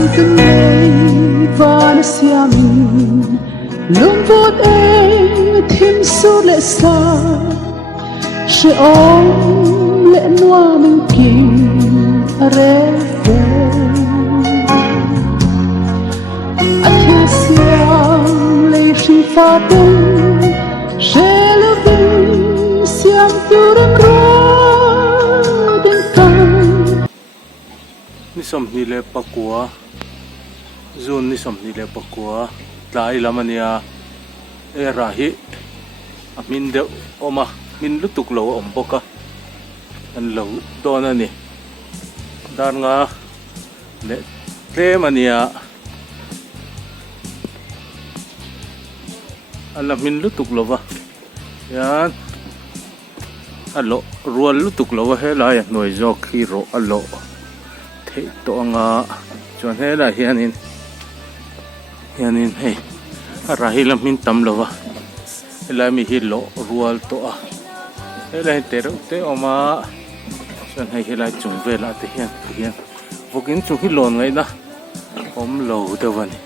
xiêm từng ngày và nó xiêm luôn vút em thêm số lệ xa sẽ ôm lệ noa mình kim rê về athia xiêm lệ sinh pha đông sẽ lưu bình xiêm tu đêm rồi đến tan ni som ni le pakua zun ni som ni le pakua tlai lamania era hi amin de oma min lutuk lo om boka an lo don ani dar nga le te mania ala min lutuk lo wa yan alo rual lutuk lo wa he la ya noi jok hi ro alo thế to nga chuan he la hianin hei rahi lam min tam lo wa la mi hi lo rual to a hele te ro te oma chuan hei helai chung vela te hian vokin chu hi lon ngai na om lo de wani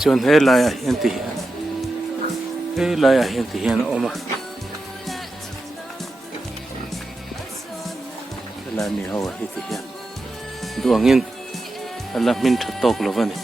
chuan he la ya hian ti he la ya hian ti hian oma la mi hawa hi ti hian duangin ala min thatok lo wani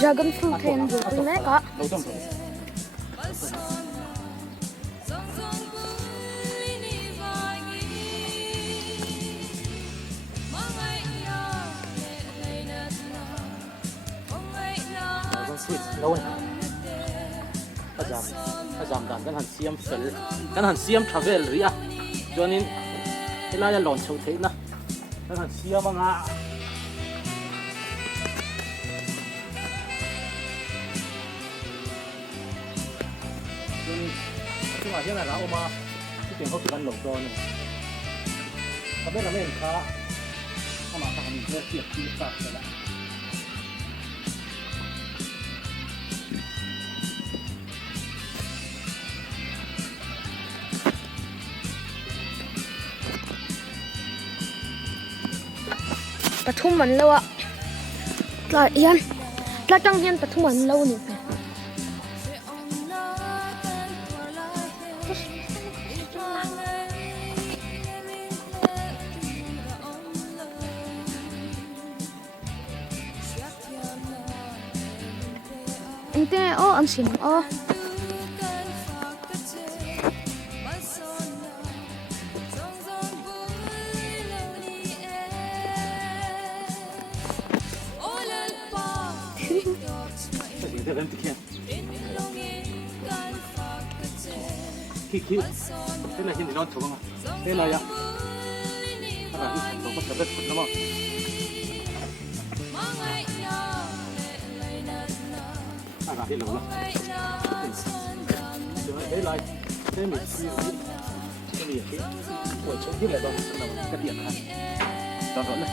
Dragon fruit thêm rồi tôi nét có. lâu này giảm đàn cái hàn xiêm travel ria cho nên cái là lòn sâu thế na cái hàn xiêm mà ngãซึ่งอาจจะไหนละออกมาที่เป็นเขาคือการหลงตัวเนี่ยทำให้เราไม่เห็นค้าเข้ามาทำให้เลือดเสียบที่ปากไปละปทุมมันแล้วอะตลาดยันตลาดจังยันปทุมมันแล้วนี่แต่อันสินคิดเป็นอะไรที่นอนถูกมั้งเป็นอะไรอะอะไรที่ฉันบอกว่าจะเป็นคนละมั้งอะไรที่หลงละเดี๋ยวเป็นอะไรได้หมดที่ไม่มีที่ปวดช่วงที่ไหนบ้างเรากระเดียดคันตอนนั้นเลย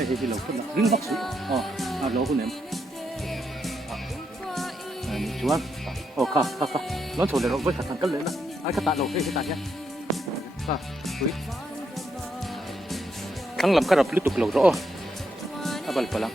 这些老困了，零发水哦，老困难。你主安哦，靠，攞出嚟咯，喂，陳根嚟啦，喺大路去大嘅，喂，ทั้งลำคาราบลิตุกเหล่ารออาบัลปะลัง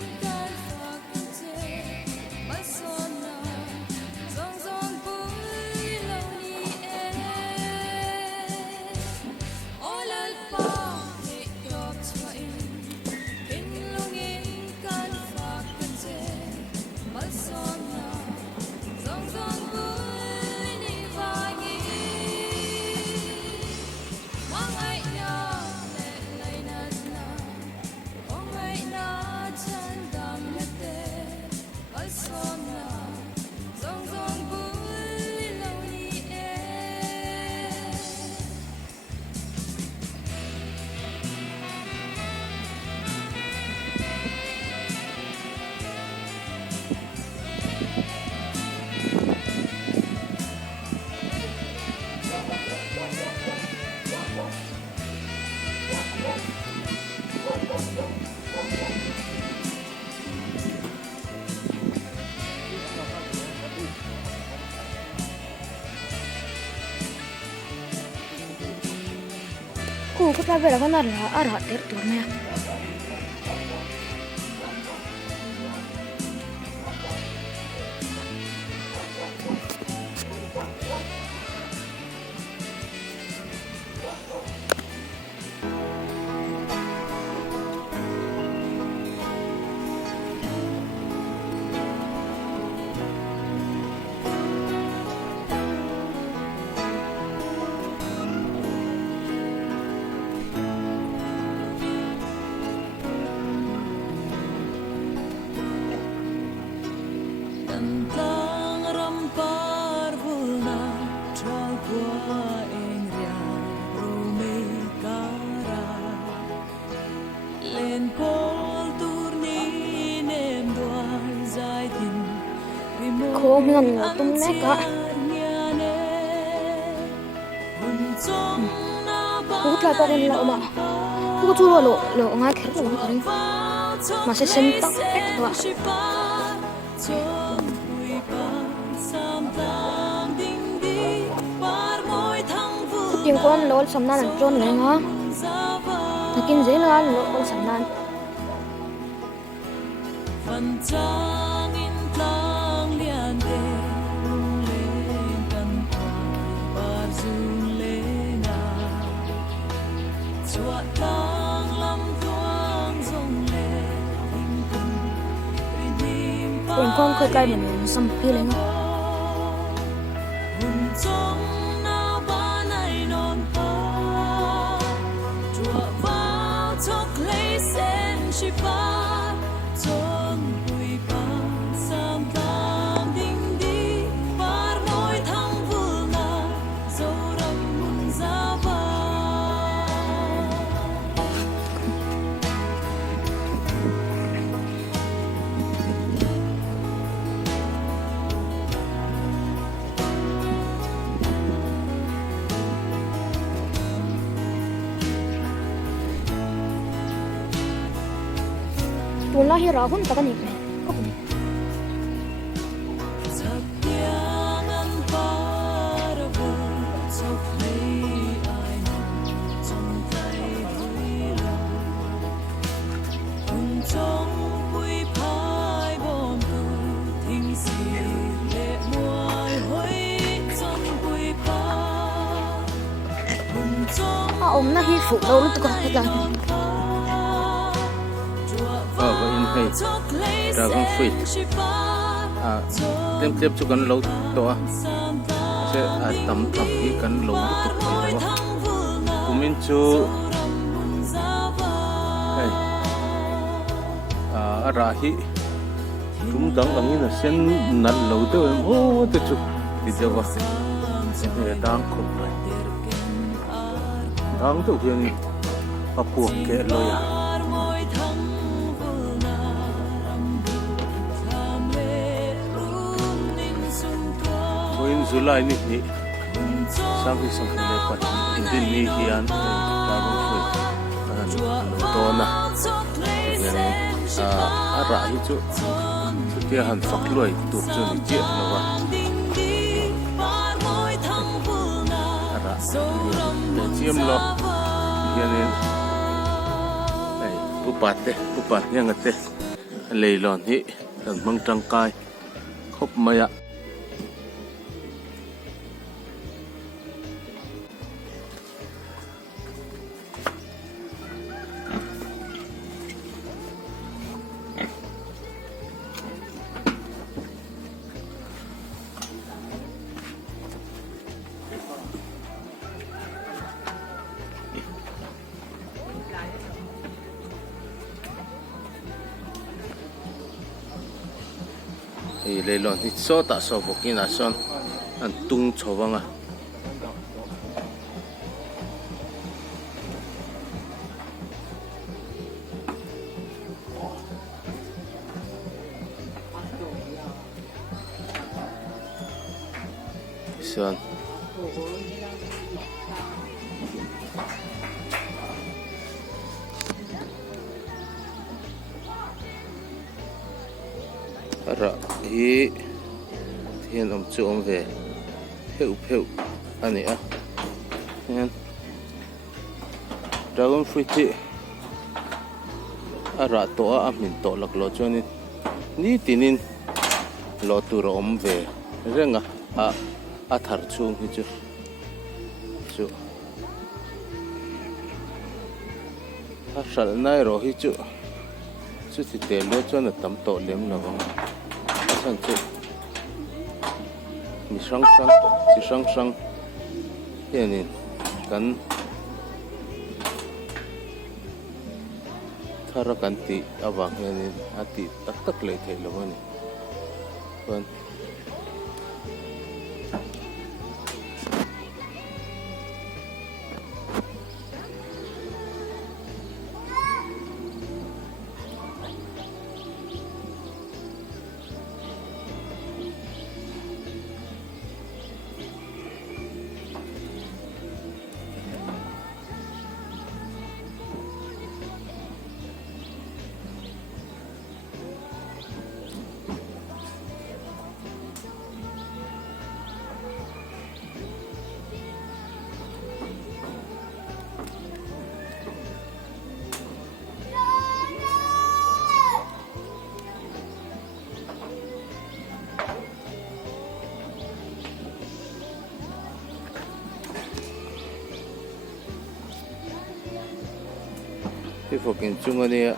ku ko ta vera kana la ara ter tur me ko mian tum ne ka ku tla pa rin la ma ku chu lo nga kher lo ka ring ma se sem tak ek to tiếng con lol sam nan tron le nga takin je la lol sam nan con khơi cây mình xăm kia lên wallahi rahun takan ni ko ni na hi phụ đâu nó có cái gì và in hay dragon fruit tem tem choกันlâu to sẽ tầm tầm cáiกันlâu tục thì đó của mình cho hay rahi chúng đang làm như là sen nặn lâu tới ô tới chụp thì giờ vào thì đang khóc rồi đang thực hiện học cuộc kệ rồi July ni sampai lepas Indian ni kian dragon fruit dona yang arah itu setiap han fakloi tu jadi dia lawan arah cium lo yang pupat yang ngete leilon ni dan mengtangkai khop maya leilon ni so tak so bokin ason antung chowanga son ra hi thiên ông chú ông về hiệu anh ấy hen dragon fruit hi a ra to a min to lak lo chuanin ni tinin lo tur om ve renga a thar chung hi chu a sal nai ro hi chu ti te lo chuan a tam to lem lawang a san chu mi sang sang hianin kan thara kan ti awang hianin a ti tak tak lei thei lo ani chuan cái phục hình chung này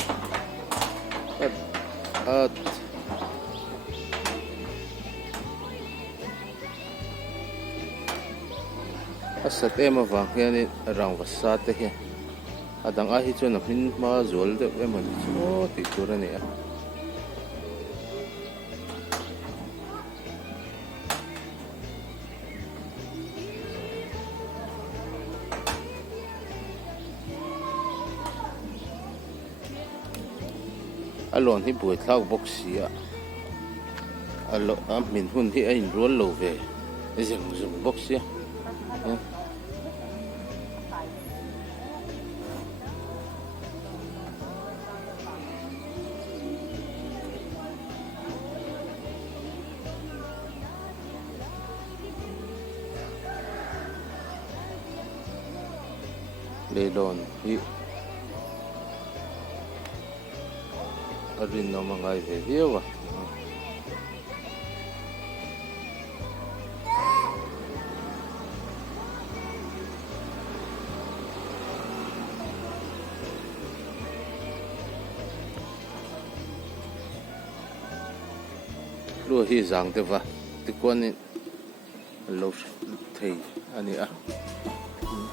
sát em vàng kia này rong vật sát thế kia, đang ai cho nó mình mà rồi được em mình số thìตัวnày alon hi buổi thao boxi alo min hun hi ai rol lo ve dùng boxi le lon hi arin no mangai ve hiawa lu hi zang te wa ti kon lo thei ani a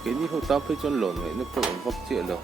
cái ní hậu tao phải chọn lộn này nó có vóc chuyện đâu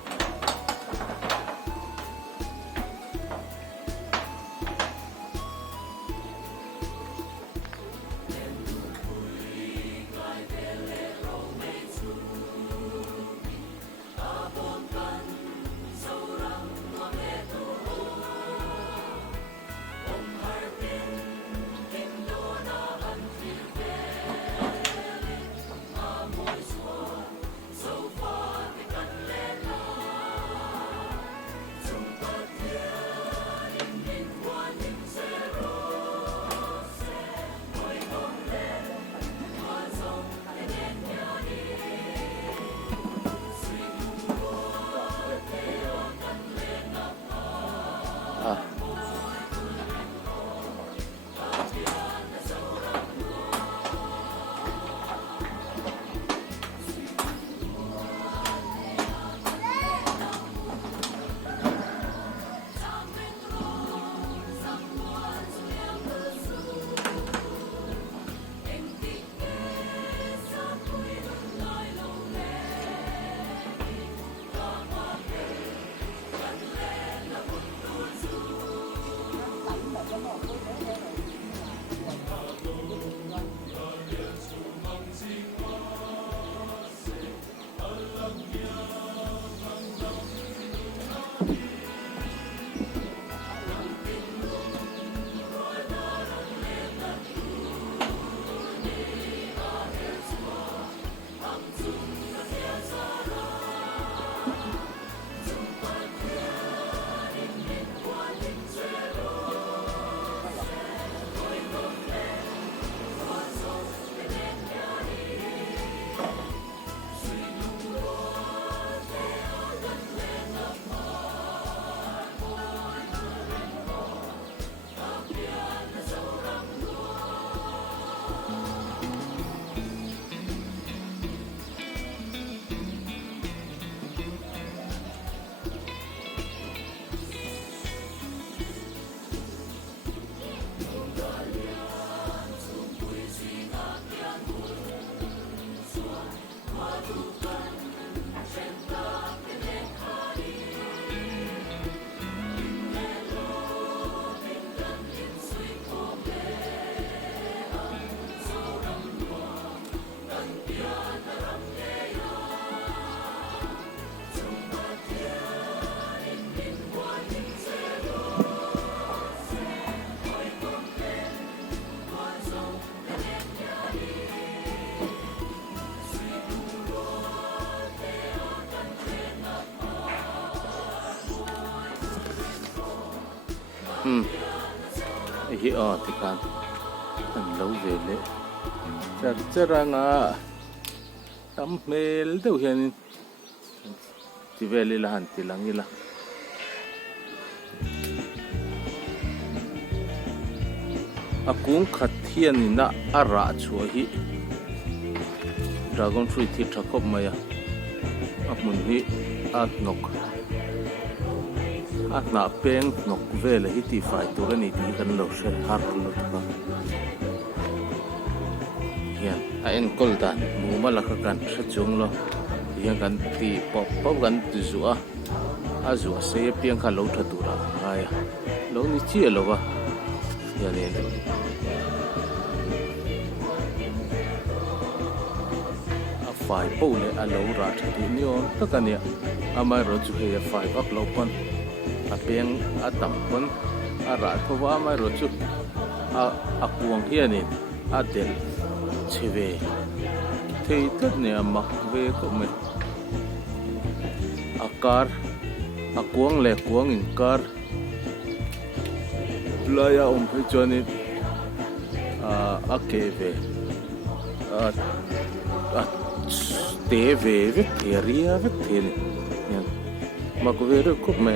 hi ti kan an lo ve le charanga tam mel deuh hian ti veli la han ti langila a kung khat hian na ara chua hi dragon fruit hi thakop maya a mun hi at nok at na peng nok vele hi ti fai tur ani ti kan lo she har lo ta hian a en kol dan mu ma la ka kan tha chung lo hian kan ti pop pop kan ti zuwa a zuwa se piang kha lo tha tura aya lo ni chi lo wa hian en a fai po le a lo ra tha ti ni on ta kan ya amai ro chu he fai up lo pon a piang a tam pon a ra ko wa mai ro chu a kuang hian in a del cheve thei tat ne amak ve ko me akar akuang le kuang in kar playa pe choni a keve a te ve teria ve ten yan mak ve ro ko me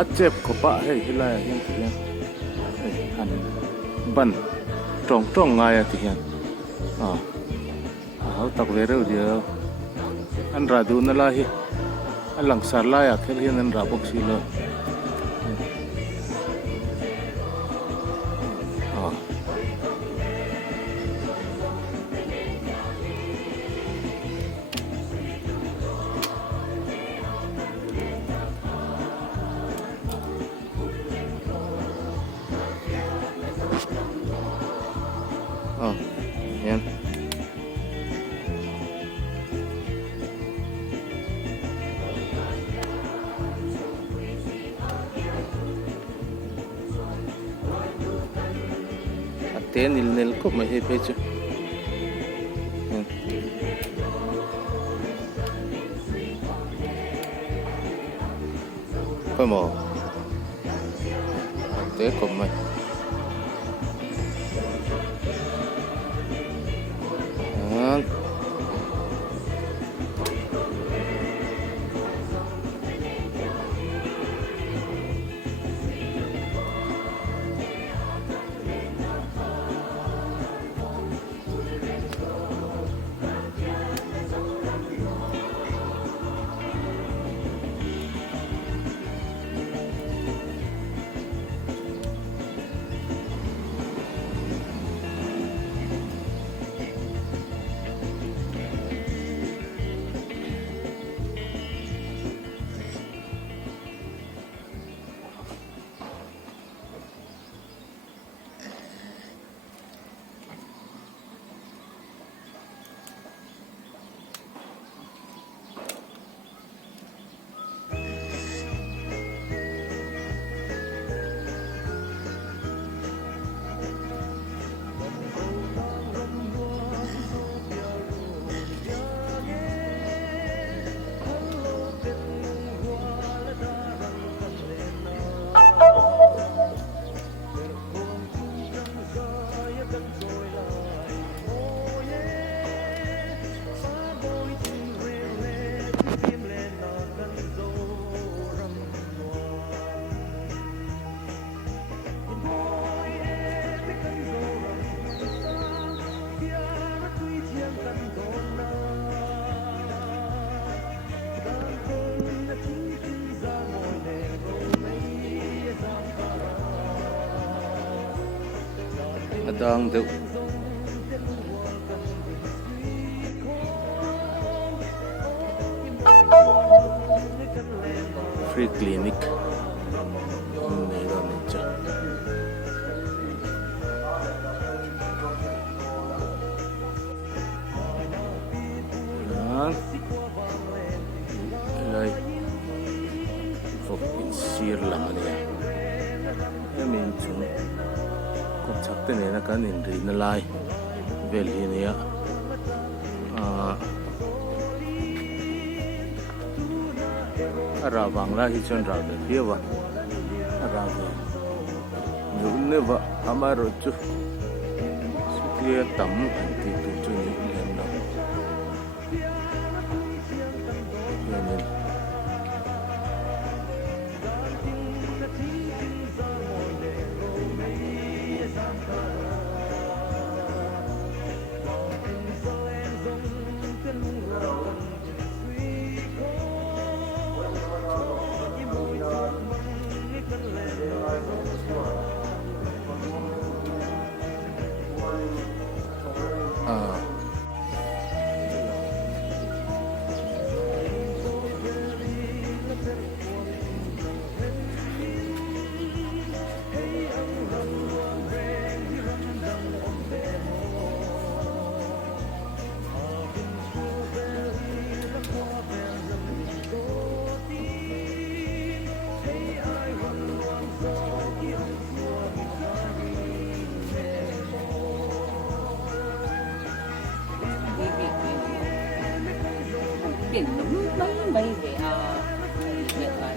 a chep ko pa hei hilai hian ti hian han ban tong ngai a ti hian hau tak ve reu dia an ra du na la hi an lang sar la ya khel hian an ra bok si lo yan ate nil ko mai he pe chu coi mò ate ko mai Padang deu free clinic nei ro ni cha lai phục in sir lang ania min chung ko chakte ne na kan in ri na lai vel hi nia ara bangla hi chon ra de hiwa ara ba ne va amaro chu sikriya tam anti tu chu ni len na yamen mấy cái điện thoại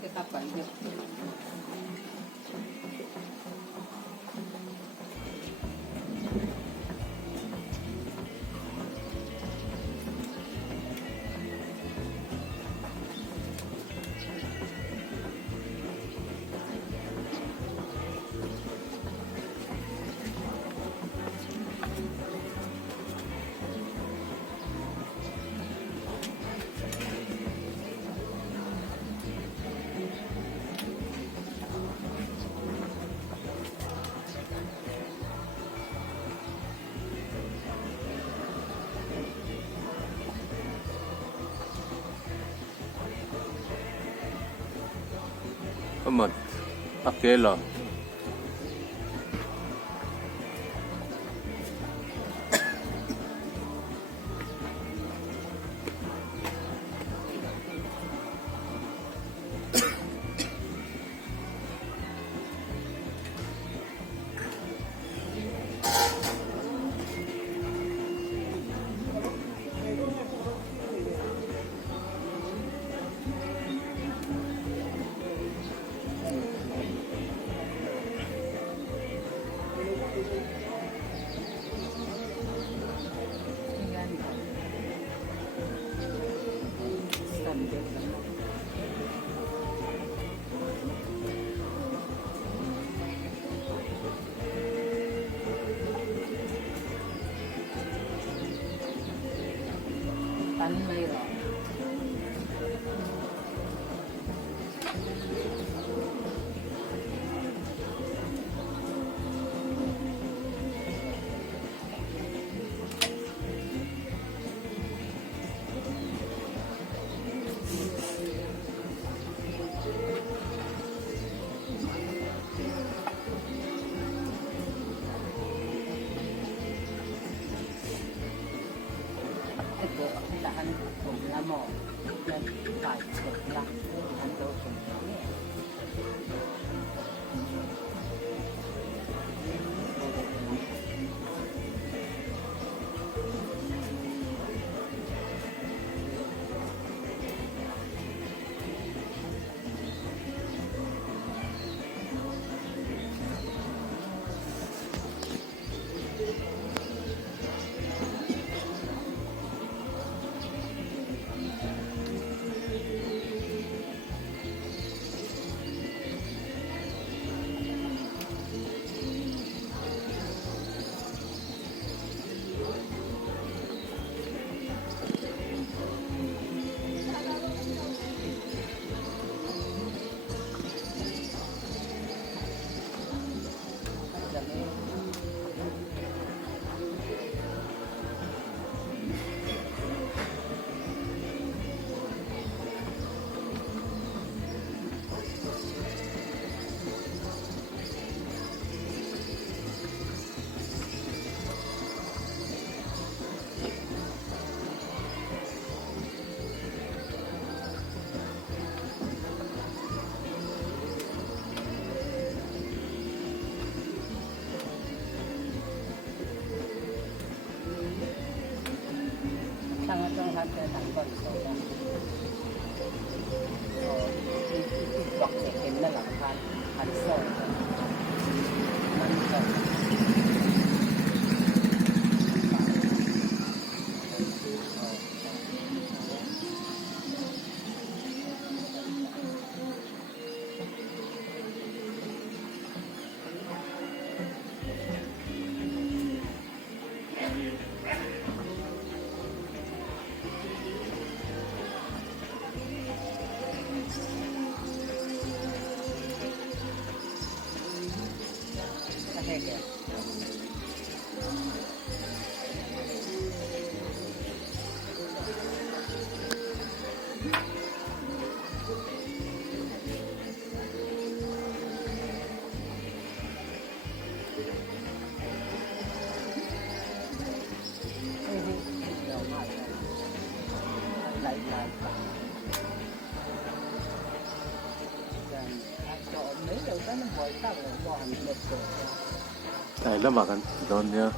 que tapa ini. Aman, akela. ตันไม่หรอก tahan kung lamo yan kahit lang ang daw kung sangat harga takut saya. Waktu ini lah kan hasil mantap. Ay, lama kan doon niya.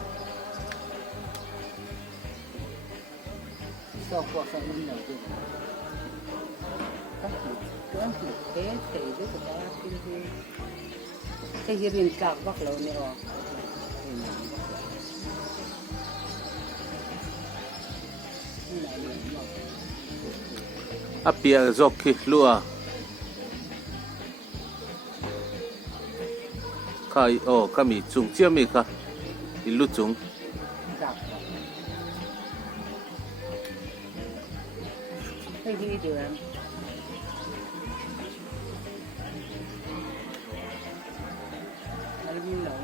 So, kung sa inyo din. Ang kaya tayo dito kaya hindi. Kaya rin kakbak law ni o. Apia zokki lua. Kai kami chung chia mi ka ilu chung Kaya hindi lang. Alam mo lang.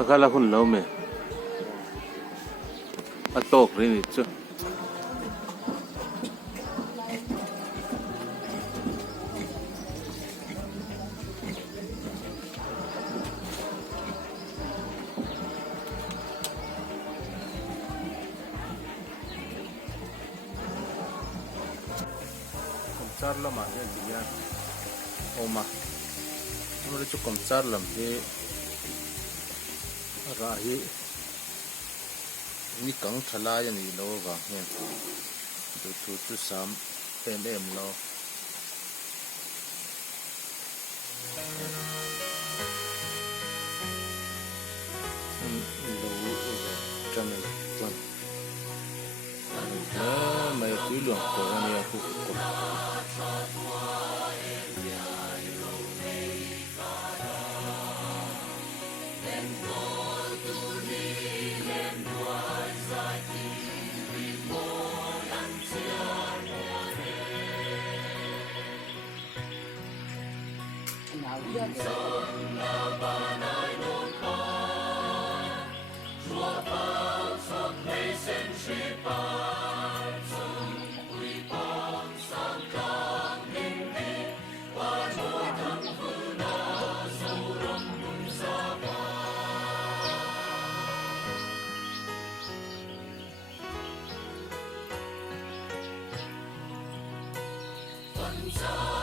Akala hun lo me. Atok rin ito. Komsar lam a hian tihian oma amari chu komsar lam hi ra hi ni kang thalai ani lo wa hian tu tu chu sam em lo lo channel one mai quý lượng của anh em cũng Sunshine.